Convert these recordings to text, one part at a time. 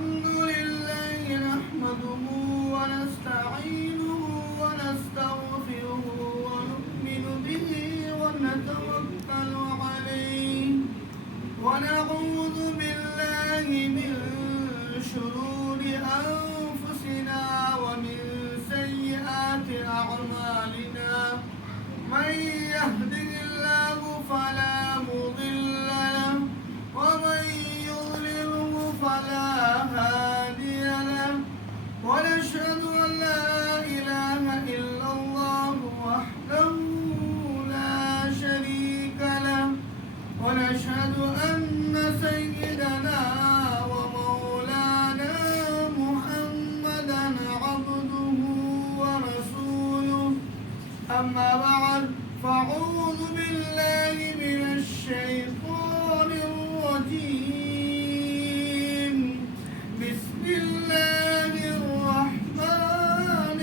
الحمد لله نحمده ونستعينه ونستغفره ونؤمن به ونتوكل عليه ونعوذ بالله من شرور أنفسنا ومن سيئات أعمالنا من يهده الله فلا مضل له ومن يضلله فلا هادي له ونشهد أن لا إله إلا الله وحده لا شريك له ونشهد أن سيدنا ومولانا محمدا عبده ورسوله أما بعد فأعوذ بالله من الشيطان الرجيم بسم الله الرحمن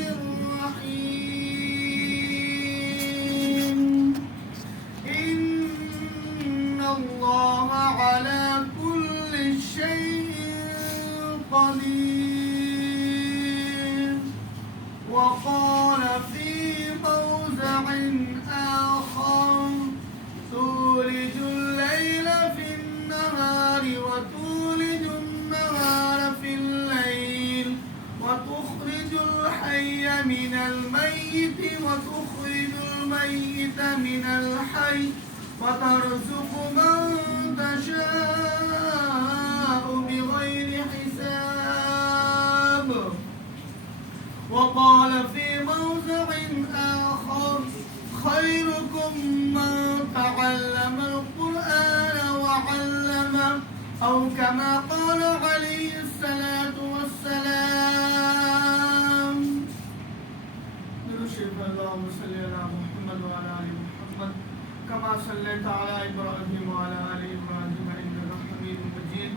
الرحيم إن الله على كل شيء قدير وقال في موضع آخر تولج الليل في النهار وتولج النهار في الليل وتخرج الحي من الميت وتخرج الميت من الحي وترزق من تشاء بغير حساب وقال في موضع آخر خيركم من تعلم القرآن وعلمه أو كما قال عليه الصلاة والسلام اللهم صل على محمد وعلى آل محمد كما صليت على إبراهيم وعلى آل إبراهيم إنك حميد مجيد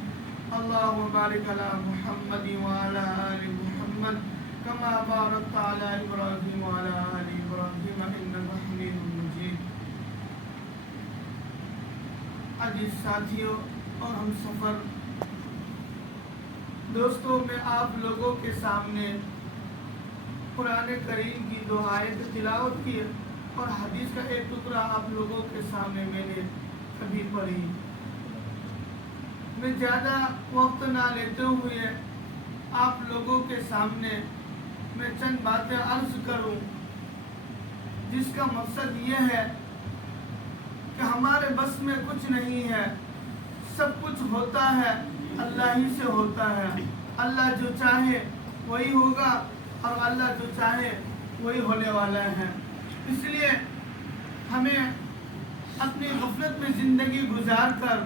اللهم بارك على محمد وعلى آل محمد كما باركت على إبراهيم وعلى آل إبراهيم إنك حميد مجيد عزیز ساتھیوں اور ہم سفر دوستوں، میں آپ لوگوں کے سامنے قرآن کریم کی 2 آیت تلاوت کی اور حدیث کا ایک ٹکڑا آپ لوگوں کے سامنے میں نے کبھی پڑھی۔ میں زیادہ وقت نہ لیتے ہوئے آپ لوگوں کے سامنے میں چند باتیں عرض کروں، جس کا مقصد یہ ہے کہ ہمارے بس میں کچھ نہیں ہے، سب کچھ ہوتا ہے اللہ ہی سے ہوتا ہے۔ اللہ جو چاہے وہی ہوگا اور اللہ جو چاہے وہی ہونے والا ہے۔ اس لیے ہمیں اپنی غفلت میں زندگی گزار کر،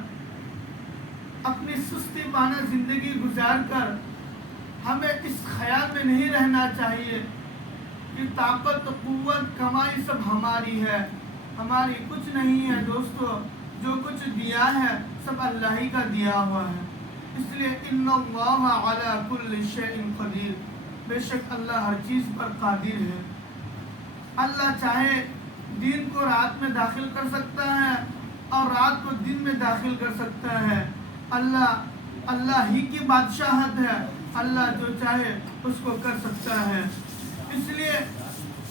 اپنی سستی پانا زندگی گزار کر ہمیں اس خیال میں نہیں رہنا چاہیے کہ طاقت، قوت، کمائی سب ہماری ہے، ہماری کچھ نہیں ہے۔ دوستو، جو کچھ دیا ہے سب اللہ ہی کا دیا ہوا ہے۔ اس لیے ان اللہ علی کل شیء قدیر، بے شک اللہ ہر چیز پر قادر ہے۔ اللہ چاہے دن کو رات میں داخل کر سکتا ہے اور رات کو دن میں داخل کر سکتا ہے۔ اللہ ہی کی بادشاہت ہے، اللہ جو چاہے اس کو کر سکتا ہے۔ اس لیے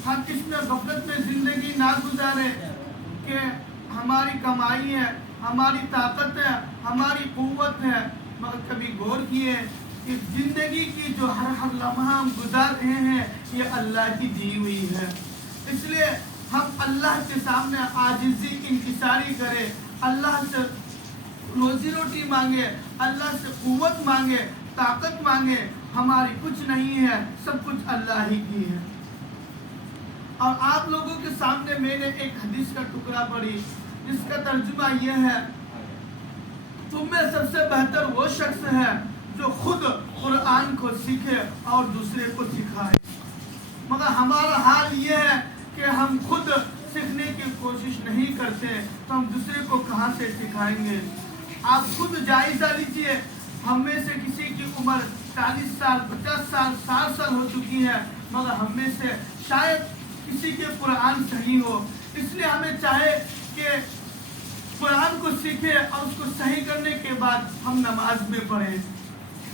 ہم اس میں غفلت میں زندگی نہ گزارے کہ ہماری کمائی ہے، ہماری طاقت ہے، ہماری قوت ہے، مگر کبھی غور کیے کہ زندگی کی جو ہر لمحہ ہم گزار رہے ہیں یہ اللہ کی دی ہوئی ہے۔ اس لیے ہم اللہ کے سامنے عاجزی انکساری کریں، اللہ سے روزی روٹی مانگے، اللہ سے قوت مانگے، طاقت مانگے۔ ہماری کچھ نہیں ہے، سب کچھ اللہ ہی کی ہے۔ اور آپ لوگوں کے سامنے میں نے ایک حدیث کا ٹکڑا پڑھی جس کا ترجمہ یہ ہے، تم میں سب سے بہتر وہ شخص ہے جو خود قرآن کو سیکھے اور دوسرے کو سکھائے۔ مگر ہمارا حال یہ ہے کہ ہم خود سیکھنے کی کوشش نہیں کرتے تو ہم دوسرے کو کہاں سے سکھائیں گے؟ آپ خود جائزہ لیجئے، ہم میں سے کسی کی عمر 40 سال، 50 سال، 60 سال ہو چکی ہے، مگر ہم میں سے شاید کسی کے قرآن صحیح ہو۔ اس لیے ہمیں چاہے کہ قرآن کو سیکھیں اور اس کو صحیح کرنے کے بعد ہم نماز میں پڑھیں۔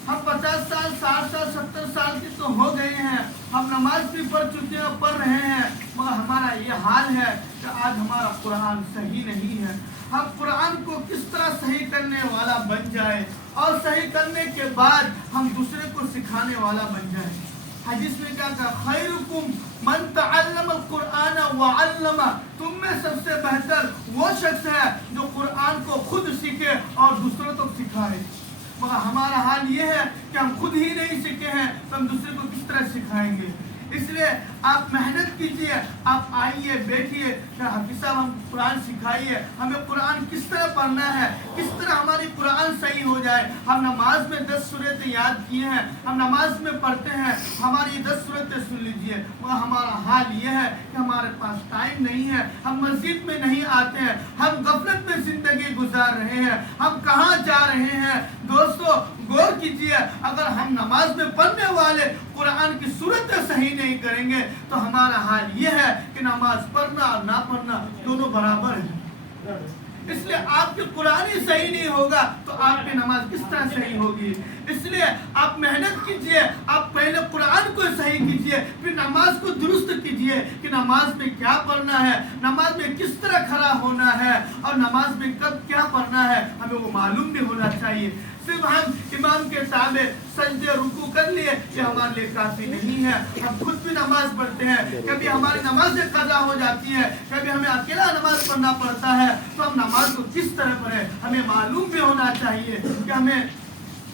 हम 50 साल 60 साल 70 साल के तो हो गए हैं, हम नमाज भी पढ़ चुके हैं, पढ़ रहे हैं, मगर हमारा ये हाल है कि आज हमारा कुरान सही नहीं है। हम कुरान को किस तरह सही करने वाला बन जाए और सही करने के बाद हम दूसरे को सिखाने वाला बन जाए। हदीस में क्या कहा, खैरुकुम मन तअल्लम कुरान व अल्लम, तुम में सबसे बेहतर वो शख्स है जो कुरान को खुद सीखे और दूसरों को सिखाए। मगर हमारा हाल ये है कि हम खुद ही नहीं सीखे हैं तो हम दूसरे को किस तरह सिखाएंगे। इसलिए आप मेहनत कीजिए, आप आइए बैठिए, हाफिज साहब हम कुरान सिखाइए, हमें कुरान किस तरह पढ़ना है, किस तरह हमारी कुरान सही हो जाए। हम नमाज में 10 सूरतें याद किए हैं, हम नमाज में पढ़ते हैं, हमारी 10 सूरतें सुन लीजिए, मगर हमारा हाल ये है कि हमारे पास टाइम नहीं है, हम मस्जिद में नहीं आते हैं, हम गफलत में जिंदगी गुजार रहे हैं, हम कहाँ जा रहे हैं। दोस्तों गौर कीजिए, अगर हम नमाज में पढ़ने वाले कुरान की सूरतें सही नहीं करेंगे तो हमारा हाल ये है कि नमाज पढ़ना और ना पढ़ना दोनों बराबर है। इसलिए आपके कुरान ही सही नहीं होगा तो आपकी नमाज किस तरह सही होगी। इसलिए आप मेहनत कीजिए, आप पहले कुरान को सही कीजिए, फिर नमाज को दुरुस्त कीजिए कि नमाज में क्या पढ़ना है, नमाज में किस तरह खड़ा होना है और नमाज में कब क्या पढ़ना है हमें वो मालूम भी होना चाहिए। सिर्फ हम इमाम के ताबे सजदे रुकू कर लिए ये हमारे लिए काफी नहीं है। हम खुद भी नमाज पढ़ते हैं, कभी हमारी नमाजें कज़ा हो जाती है, कभी हमें अकेला नमाज पढ़ना पड़ता है, तो हम नमाज को किस तरह पढ़ें हमें मालूम भी होना चाहिए कि हमें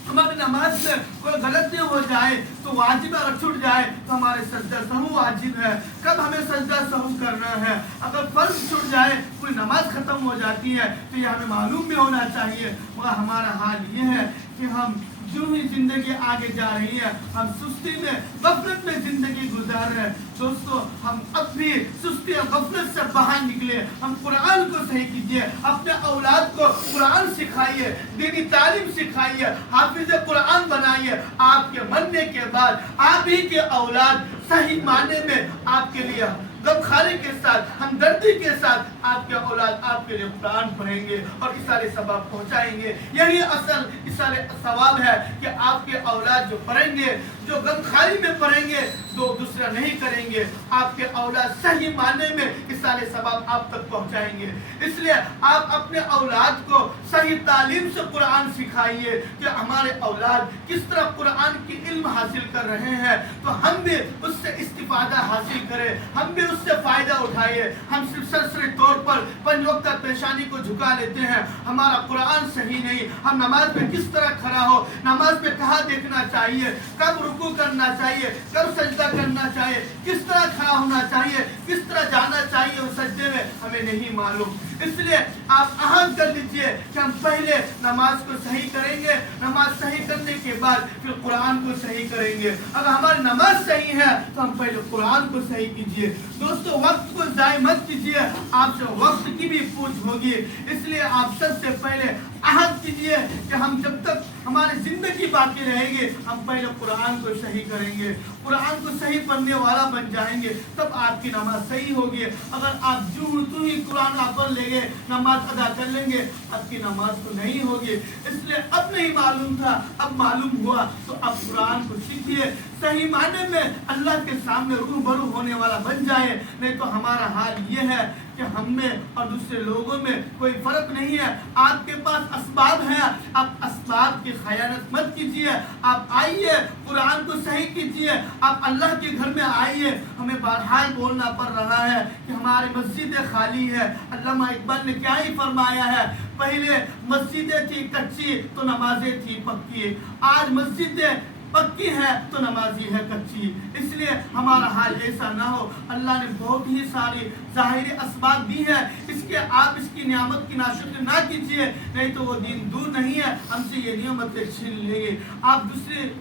हमारी नमाज में कोई गलती हो जाए तो वाजिब अगर छूट जाए तो हमारे सजदा सहू वाजिब है, कब हमें सजदा सहू करना है। अगर फर्ज छूट जाए पूरी नमाज खत्म हो जाती है तो ये हमें मालूम भी होना चाहिए। मगर हमारा हाल ये है कि हम जो ही जिंदगी आगे जा रही है हम सुस्ती में गफलत में जिंदगी गुजार रहे हैं। दोस्तों हम अब भी सुस्ती और गफलत से बाहर निकले, हम कुरान को सही कीजिए, अपने औलाद को कुरान सिखाइए, दीनी तालीम सिखाइए, हाफिज कुरान बनाइए। आपके मरने के बाद आप ही के औलाद सही माने में आपके लिए गमखाने के साथ हमदर्दी के साथ आपके औलाद आपके लिए कुरान पढ़ेंगे और इसारे सवाब पहुंचाएंगे। यही असल इसारे सवाब है कि आपके औलाद जो पढ़ेंगे, जो गमखानी में पढ़ेंगे, जो दूसरा नहीं करेंगे, आपके औलाद सही माने में इसारे सवाब आप तक पहुंचाएंगे। इसलिए आप अपने औलाद को सही तालीम से कुरान सिखाइए कि हमारे औलाद किस तरह कुरान की इल्म हासिल कर रहे हैं तो हम भी उससे इस्तिफादा हासिल करें, हम भी उससे फायदा उठाइए। हम सिर्फ सरसरी तौर पर 5 वक्त पेशानी को झुका लेते हैं, हमारा कुरान सही नहीं। हम नमाज में किस तरह खड़ा हो, नमाज में कहाँ देखना चाहिए, कब रुकू करना चाहिए, कब सजदा करना चाहिए, किस तरह खड़ा होना चाहिए, किस तरह जाना चाहिए उस सजदे में हमें नहीं मालूम। इसलिए आप अहद कर लीजिए कि हम पहले नमाज को सही करेंगे, नमाज सही करने के बाद फिर कुरान को सही करेंगे। अगर हमारी नमाज सही है तो हम पहले कुरान को सही कीजिए। दोस्तों वक्त को जाय मत कीजिए, आपसे वक्त की भी पूछ होगी। इसलिए आप सबसे पहले अहद कीजिए कि हम जब तक हमारी जिंदगी बाकी रहेगी हम पहले कुरान को सही करेंगे, कुरान को सही पढ़ने वाला बन जाएंगे, तब आपकी नमाज सही होगी। अगर आप तू ही कुरान आप पढ़ लेंगे, नमाज अदा कर लेंगे, आपकी नमाज तो नहीं होगी। इसलिए अब नहीं मालूम था, अब मालूम हुआ, तो अब कुरान को सीखिए, सही माने में अल्लाह के सामने रूबरू होने वाला बन जाए। नहीं तो हमारा हाल ये है कि हम में और दूसरे लोगों में कोई फर्क नहीं है। आपके पास असबाब है, आप असबाब की खयानत मत कीजिए। आप आइए, कुरान को सही कीजिए, आप अल्लाह के घर में आइए। हमें बहरहाल बोलना पड़ रहा है कि हमारी मस्जिदें खाली है। अल्लामा इकबाल ने क्या ही फरमाया है, पहले मस्जिदें थी कच्ची तो नमाजें थी पक्की, आज मस्जिदें पक्की है तो नमाजी है कच्ची। इसलिए हमारा हाल ऐसा ना हो। अल्लाह ने बहुत ही सारी ज़ाहिरी असबाब दी है, इसके आप इसकी नियामत की नाशुक्री ना कीजिए, नहीं तो वो दिन दूर नहीं है हमसे ये नियामतें छीन लेंगे। आप दूसरे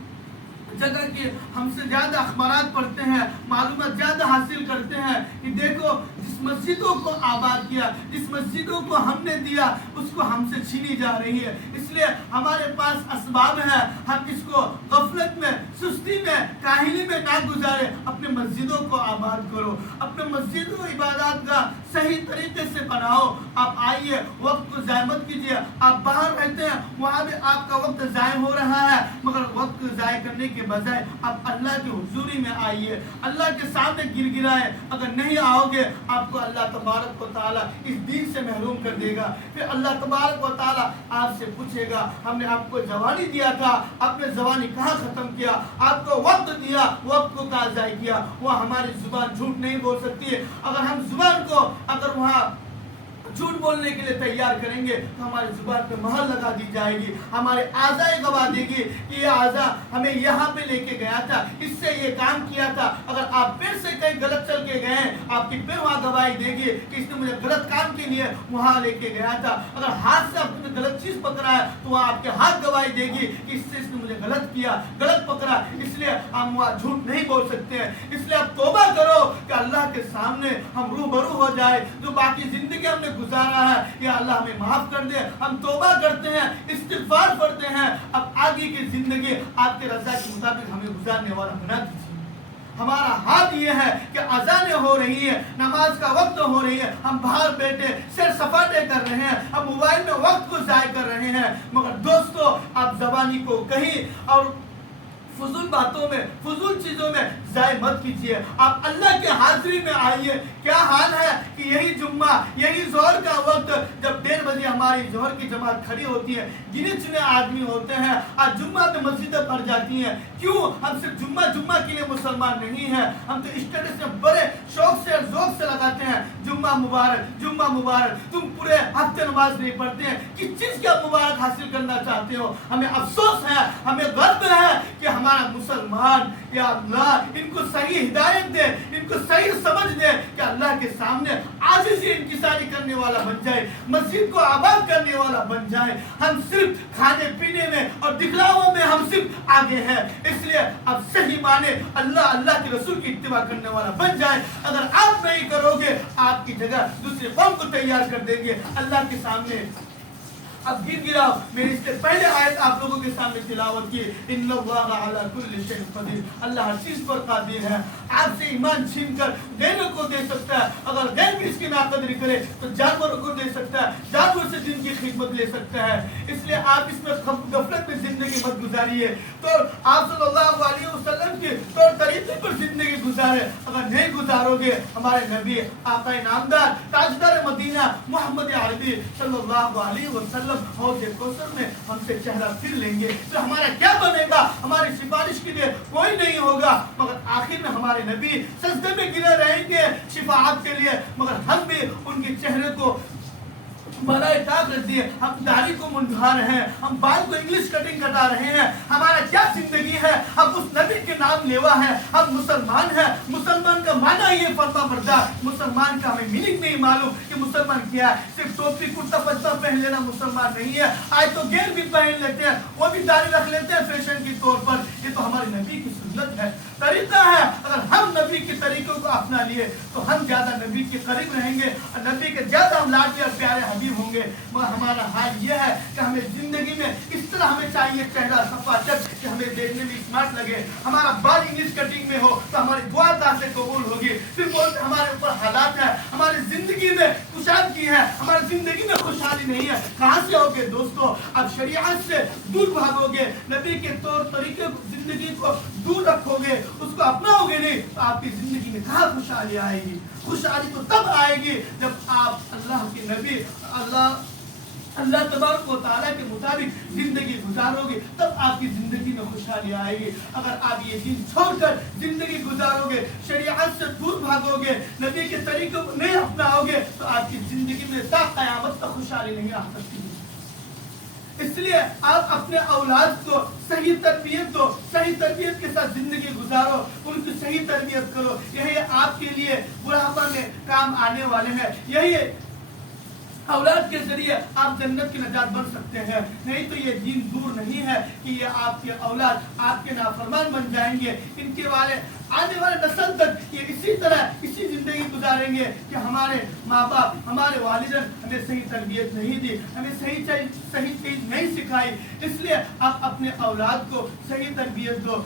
जगह के हमसे ज्यादा अखबारात पढ़ते हैं, मालूमात ज्यादा हासिल करते हैं कि देखो जिस मस्जिदों को आबाद किया, जिस मस्जिदों को हमने दिया उसको हमसे छीनी जा रही है। इसलिए हमारे पास असबाब है, हम इसको गफलत में, सुस्ती में, काहिली में ना गुजारे। अपने मस्जिदों को आबाद करो, अपने मस्जिदों इबादत का सही तरीके से बनाओ। आप आइए, वक्त को ज़ाय मत कीजिए। आप बाहर रहते हैं वहाँ भी आपका वक्त ज़ाय हो रहा है, मगर ضائع کرنے کے بجائے آپ اللہ کی حضوری میں آئیے, اللہ کے سامنے گر گرائے. اگر نہیں آؤ گے آپ کو اللہ تبارک و تعالیٰ اس دین سے محروم کر دے گا. پھر اللہ تبارک و تعالیٰ آپ سے پوچھے گا ہم نے آپ کو جوانی دیا تھا, آپ نے جوانی کہاں ختم کیا, آپ کو وقت دیا, وقت کو کہاں ضائع کیا. وہ ہماری زبان جھوٹ نہیں بول سکتی ہے. اگر ہم زبان کو اگر وہاں جھوٹ بولنے کے لیے تیار کریں گے تو ہماری زبان پہ مہر لگا دی جائے گی, ہمارے اعضاء گواہ دے گی کہ یہ اعضاء ہمیں یہاں پہ لے کے گیا تھا, اس سے یہ کام کیا تھا. اگر آپ پیر سے کہیں غلط چل کے گئے ہیں آپ کی پیر وہاں گواہی دے گی کہ اس نے مجھے غلط کام کے لیے وہاں لے کے گیا تھا. اگر ہاتھ سے آپ نے غلط چیز پکڑا ہے تو وہاں آپ کے ہاتھ گواہی دے گی کہ اس نے مجھے غلط کیا, غلط پکڑا. اس لیے ہم وہاں جھوٹ نہیں بول سکتے ہیں. اس لیے آپ توبہ کرو کہ اللہ کے سامنے ہم روبرو ہو جائے. جو باقی زندگی ہم نے گزارا ہے یا اللہ ہمیں معاف کر دے, ہم توبہ کرتے ہیں, استغفار پڑھتے ہیں. اب آگے کی زندگی آپ کے رضا کے مطابق ہمیں گزارنے والا بنا دیجیے. ہمارا ہاتھ یہ ہے کہ اذانیں ہو رہی ہیں, نماز کا وقت ہو رہی ہے, ہم باہر بیٹھے سیر سپاٹے کر رہے ہیں, ہم موبائل میں وقت کو ضائع کر رہے ہیں. مگر دوستو آپ زبانی کو کہیں اور فضول باتوں میں, فضول چیزوں میں ضائع مت کیجیے. آپ اللہ کے حاضری میں آئیے. کیا حال ہے کہ یہی جمعہ, یہی ظہر کا وقت جب 1:30 بجے ہماری ظہر کی جماعت کھڑی ہوتی ہے, گنے چنے آدمی ہوتے ہیں, آج جمعہ میں مسجدیں بھر جاتی ہیں. کیوں؟ ہم صرف جمعہ کے لیے مسلمان نہیں ہیں, ہم تو اسٹیٹس میں بڑے شوق سے اور ذوق سے لگاتے ہیں جمعہ مبارک, جمعہ مبارک. تم پورے ہفتے نماز نہیں پڑھتے ہیں, کس چیز کا مبارک حاصل کرنا چاہتے ہو؟ ہمیں افسوس ہے, ہمیں غرب ہے کہ ہمارا مسلمان, یا اللہ ان کو صحیح ہدایت دے, ان کو صحیح سمجھ دے کہ اللہ کے سامنے عاجزی انکساری کرنے والا بن جائے, مسجد کو آباد کرنے والا بن جائے. ہم صرف کھانے پینے میں اور دکھلاووں میں ہم صرف آگے ہیں. اس لیے اب صحیح معنی اللہ کے رسول کی اتباع کرنے والا بن جائے. اگر آپ نہیں کرو گے آپ کی جگہ دوسرے قوم کو تیار کر دیں گے اللہ کے سامنے. اب گر گراؤ. میں اس سے پہلے آیت آپ لوگوں کے سامنے تلاوت کی, ان اللہ علی کل شیء قدیر, اللہ ہر چیز پر قادر ہے. آپ سے ایمان چھین کر غیروں کو دے سکتا ہے. اگر غیر بھی اس کی ناقدری کرے تو جانوروں کو دے سکتا ہے, جانور سے جن کی خدمت لے سکتا ہے. اس لیے آپ اس میں غفلت میں زندگی مت گزاریے. تو آپ صلی اللہ علیہ وسلم کے طور طریقے پر زندگی گزارے. اگر نہیں گزارو گے ہمارے نبی آقا نامدار تاجدار مدینہ محمد عربی صلی اللہ علیہ وسلم حوض کوثر میں ہم سے چہرہ پھر لیں گے. تو ہمارا کیا بنے گا؟ ہماری سفارش کے لیے کوئی نہیں ہوگا, مگر آخر میں ہمارے نبی سجدے میں گرے رہیں گے شفاعت کے لیے. مگر ہم بھی ان کے چہرے کو بلائے ٹاک رکھ دیے, ہم داڑھی کو منڈوا رہے ہیں, ہم بال کو انگلش کٹنگ کٹا رہے ہیں. ہمارا کیا زندگی ہے؟ ہم اس نبی کے نام لیوا ہے, ہم مسلمان ہیں. مسلمان کا معنی یہ فرما بردار, مسلمان کا ہمیں میننگ نہیں معلوم کہ مسلمان کیا ہے. صرف ٹوپی کرتا پجامہ پہن لینا مسلمان نہیں ہے. آج تو گیر بھی پہن لیتے ہیں, وہ بھی داڑھی رکھ لیتے ہیں فیشن کے طور پر. یہ تو ہمارے نبی کی سنت ہے, طریقہ ہے. اگر ہم نبی کے طریقوں کو اپنا لیے تو ہم زیادہ نبی کے قریب رہیں گے اور نبی کے زیادہ ہم لاڈلے اور پیارے حبیب ہوں گے. مگر ہمارا حال یہ ہے کہ ہمیں زندگی میں اس طرح ہمیں چاہیے چہرہ صفا چک کہ ہمیں دیکھنے میں اسمارٹ لگے. ہمارا بال انگلش کٹنگ میں ہو تو ہماری دعا اللہ سے قبول ہوگی. پھر بولتے ہمارے اوپر حالات ہیں, ہماری زندگی میں کشادگی ہے, ہماری زندگی میں خوشحالی نہیں ہے. کہاں سے ہوگے دوستو؟ اب شریعت سے دور بھاگو گے, نبی کے طور طریقے زندگی کو دور رکھو گے, اس کو اپناؤ گے نہیں تو آپ کی زندگی میں کہاں خوشحالی آئے گی؟ خوشحالی تو تب آئے گی جب آپ اللہ کے نبی اللہ تبارک و تعالیٰ کے مطابق زندگی گزارو گے, تب آپ کی زندگی میں خوشحالی آئے گی. اگر آپ یہ دین چھوڑ کر زندگی گزارو گے, شریعت سے دور بھاگو گے, نبی کے طریقوں کو نہیں اپناؤ گے تو آپ کی زندگی میں تا قیامت تک خوشحالی نہیں آ سکتی. اس لیے آپ اپنے اولاد کو صحیح تربیت دو, صحیح تربیت کے ساتھ زندگی گزارو, ان کی صحیح تربیت کرو. یہی آپ کے لیے بڑھاپا میں کام آنے والے ہیں. یہی اولاد کے ذریعے آپ جنت کی نجات بن سکتے ہیں. نہیں تو یہ دین دور نہیں ہے کہ یہ آپ کے اولاد آپ کے نافرمان بن جائیں گے. ان کے آنے والے نسل تک یہ اسی طرح اسی زندگی گزاریں گے کہ ہمارے ماں باپ, ہمارے والدین ہمیں صحیح تربیت نہیں دی, ہمیں صحیح چیز نہیں سکھائی. اس لیے آپ اپنے اولاد کو صحیح تربیت دو.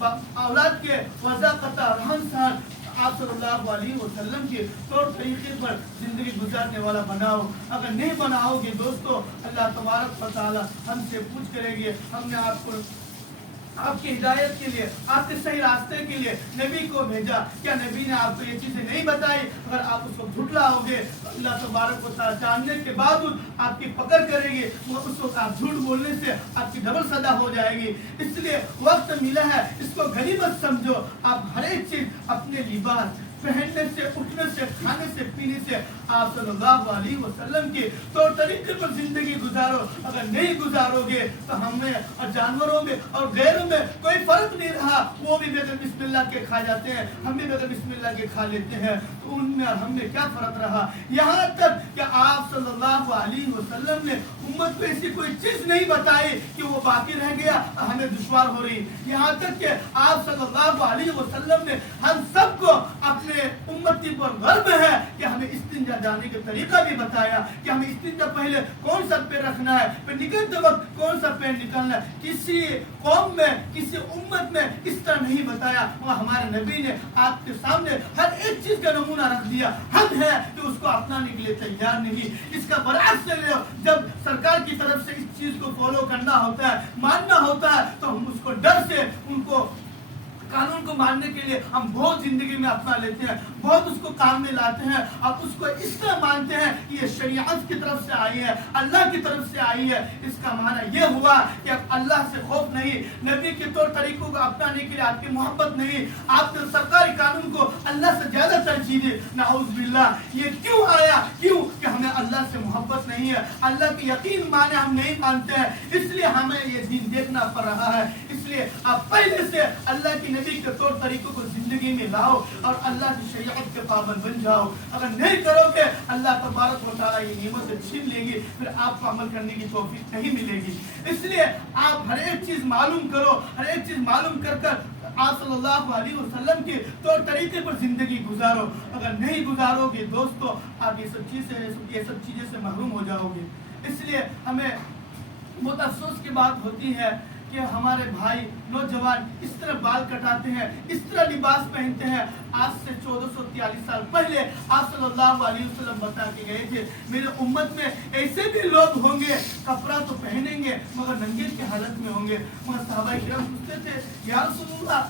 اولاد کے وضاقت رہن سہن آپ صلی اللہ علیہ وسلم کے طور طریقے پر زندگی گزارنے والا بناؤ. اگر نہیں بناؤ گے دوستو, اللہ تبارک و تعالی ہم سے پوچھ کرے گے ہم نے آپ کو आपकी हिदायत के लिए, आपके सही रास्ते के लिए नबी को भेजा। क्या नबी ने आपको ये चीजें नहीं बताई? अगर आप उसको झुठलाओगे तो अल्लाह तबारक व तआला जानने के बावजूद आपकी पकड़ करेगी, वो उस वक्त आप झूठ बोलने से आपकी डबल सजा हो जाएगी। इसलिए वक्त मिला है, इसको गनीमत समझो। आप हर एक चीज, अपने लिबास, पहनने से, उठने से, खाने से, पीने से आप सल्लल्लाहु अलैहि वसल्लम के तौर तरीके पर जिंदगी गुजारो। अगर नहीं गुजारोगे तो हमें और जानवरों में और गैरों में कोई फर्क नहीं रहा। वो भी बगैर बिस्मिल्लाह के खा जाते हैं, हम भी बगैर बिस्मिल्लाह के खा लेते हैं, तो उनमें और हमें क्या फर्क रहा? यहाँ तक कि आप सल्लल्लाहु अलैहि वसल्लम ने उम्मत को ऐसी कोई चीज नहीं बताई कि वो बाकी रह गया, हमें दुश्वार हो रही। यहाँ तक कि आप सल्लल्लाहु अलैहि वसल्लम ने हम सबको अपने उम्मती पर गर्व है कि हमें इस्तिंजा जाने का तरीका भी बताया कि हमें इस्तिंजा पहले कौन सा पैर रखना है, फिर निकलते वक्त कौन सा पैर निकलना है। किसी कौम में, किसी उम्मत में इस तरह नहीं बताया। और हमारे नबी ने आपके सामने हर एक चीज का नमूना रख दिया। हम है कि उसको अपनाने के लिए तैयार नहीं। इसका बरअक्स ले लो, जब सरकार की तरफ से इस चीज को फॉलो करना होता है, मानना होता है, तो हम उसको डर से उनको कानून को मानने के लिए हम बहुत जिंदगी में अपना लेते हैं, बहुत उसको काम में लाते हैं और उसको इस तरह मानते हैं कि ये शरीयत की तरफ से आई है, अल्लाह की तरफ से आई है। इसका माना ये हुआ कि अब अल्लाह से खौफ नहीं, नबी के तौर तरीकों को अपनाने के लिए आपकी मोहब्बत नहीं, आपने सरकारी कानून को अल्लाह से ज्यादा तरजीह दी। नाउज़ बिल्लाह। ये क्यों आया? क्यों कि हमें अल्लाह से मोहब्बत नहीं है, अल्लाह की यकीन माने हम नहीं मानते हैं, इसलिए हमें ये दिन देखना पड़ रहा है। इसलिए आप पहले से अल्लाह की नबी के तौर तरीकों को जिंदगी में लाओ और अल्लाह की शरीयत के पाबंद बन जाओ। अगर नहीं करोगे अल्लाह तबारक व तआला ये नेमत छीन लेंगे, फिर आपको अमल करने की तौफीक नहीं मिलेगी। इसलिए आप हर एक चीज मालूम करो, हर एक चीज मालूम कर आप सल्लल्लाहु अलैहि वसल्लम के तौर तरीके पर जिंदगी गुजारो। अगर नहीं गुजारोगे दोस्तों, आप ये सब चीजें से महरूम हो जाओगे। इसलिए हमें बहुत अफसोस की बात होती है कि हमारे भाई नौजवान इस तरह बाल कटाते हैं, इस तरह लिबास पहनते हैं। आज से 1443 साल पहले आप सल्लल्लाहु अलैहि वसल्लम बता के गए थे, मेरे उम्मत में ऐसे भी लोग होंगे, कपड़ा तो पहनेंगे मगर नंगे की हालत में होंगे। मगर सहाबा किराम पूछते थे, या रसूलल्लाह,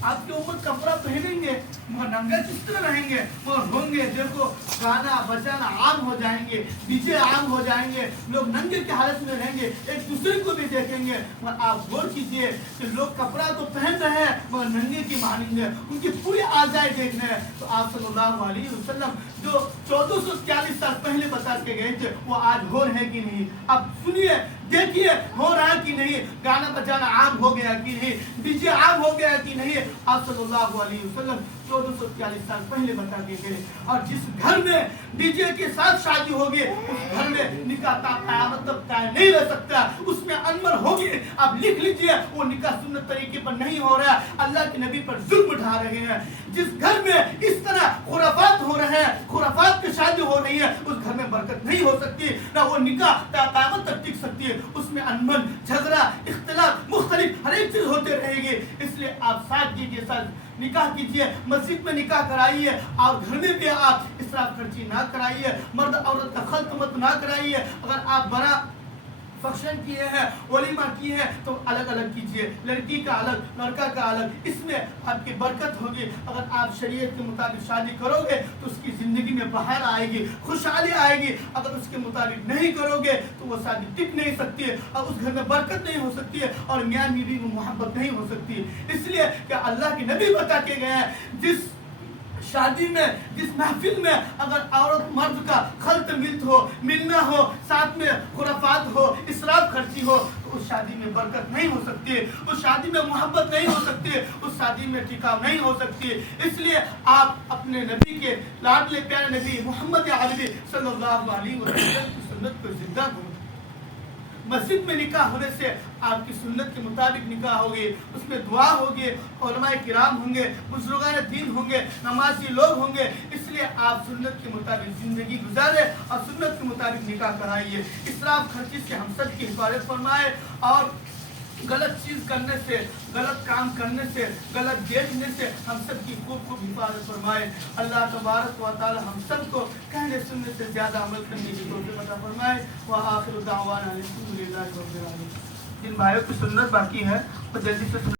आपकी उम्मत कपड़ा पहनेंगे मगर नंगे किस तरह रहेंगे? मगर होंगे, देखो गाना बजाना आम हो जाएंगे, डीजे आम हो जाएंगे, लोग नंगे की हालत में रहेंगे, एक दूसरे को भी देखेंगे। मगर आप गौर कीजिए कि लोग कपड़ा तो पहन रहे हैं मगर नंगे की मानेंगे, उनकी पूरी आजादी देख रहे हैं। तो आप सल्लल्लाहु अलैहि वसल्लम जो 1440 साल पहले बता के गए थे, वो आज हो रहे कि नहीं? आप सुनिए, देखिए हो रहा कि नहीं? गाना बजाना आम हो गया कि नहीं? डीजे आम हो गया कि नहीं? आप सल्लल्लाहु अलैहि वसल्लम 1440 साल पहले बता के गए। और जिस घर में डीजे के साथ शादी होगी, उस घर में निकाह क़यामत तक कायम नहीं रह सकता, उसमें अनमर होगी। आप लिख लीजिए, वो निकाह सुन्नत तरीके पर नहीं हो रहा है, अल्लाह के नबी पर जुल्म उठा रहे हैं। जिस घर में इस तरह खुराफात हो रहे हैं, खुराफात की शादी हो रही है, उस घर में बरकत नहीं हो सकती, ना वो निकाह क़यामत तक टिक सकती है। उसमें अनबन, झगड़ा, इख्तिलाफ, मुख्तलिफ हर एक चीज होते रहेगी। इसलिए आप सादगी के साथ निकाह कीजिए, मस्जिद में निकाह कराइए और घर में भी आप इसराफ खर्ची ना कराइए, मर्द औरत का खल्त मत ना कराइए। अगर आप बड़ा फंक्शन किए हैं, वलीमा किए हैं, तो अलग अलग कीजिए, लड़की का अलग, लड़का का अलग, इसमें आपकी बरकत होगी। अगर आप शरीयत के मुताबिक शादी करोगे तो उसकी जिंदगी में बहार आएगी, खुशहाली आएगी। अगर उसके मुताबिक नहीं करोगे तो वो शादी टिक नहीं सकती है और उस घर में बरकत नहीं हो सकती है और मियाँ बीवी में मोहब्बत नहीं हो सकती। इसलिए कि अल्लाह के नबी बता के गए हैं, जिस शादी में, जिस महफिल में अगर औरत मर्द का खल्त मिलना हो, साथ में खुराफात हो, इसराफ खर्ची हो, तो उस शादी में बरकत नहीं हो सकती, उस शादी में मोहब्बत नहीं हो सकती, उस शादी में टिकाव नहीं हो सकती। इसलिए आप अपने नबी के लाडले प्यारे नबी मोहम्मद अरबी सल्लल्लाहु अलैहि वसल्लम की सुन्नत को जिंदा करो। मस्जिद में निकाह होने से आपकी सुन्नत के मुताबिक निकाह होगी, उसमें दुआ होगी, उलमाए किराम होंगे, बुजुर्गान दीन होंगे, नमाजी लोग होंगे। इसलिए आप सुन्नत के मुताबिक जिंदगी गुजारे और सुन्नत के मुताबिक निकाह कराइए। इसराफ खर्ची से हम सब की हिफाजत फरमाए और गलत चीज करने से, गलत काम करने से, गलत देखने से हम सब की खूब हिफाजत फरमाए। अल्लाह तबारक व तआला हम सबको कहने सुनने से ज्यादा अमल करने की तौफीक अता फरमाए। व आखिर दावाना अल्हम्दुलिल्लाहि रब्बिल आलमीन। جن بھائیوں کی سنت باقی ہے وہ جلدی سے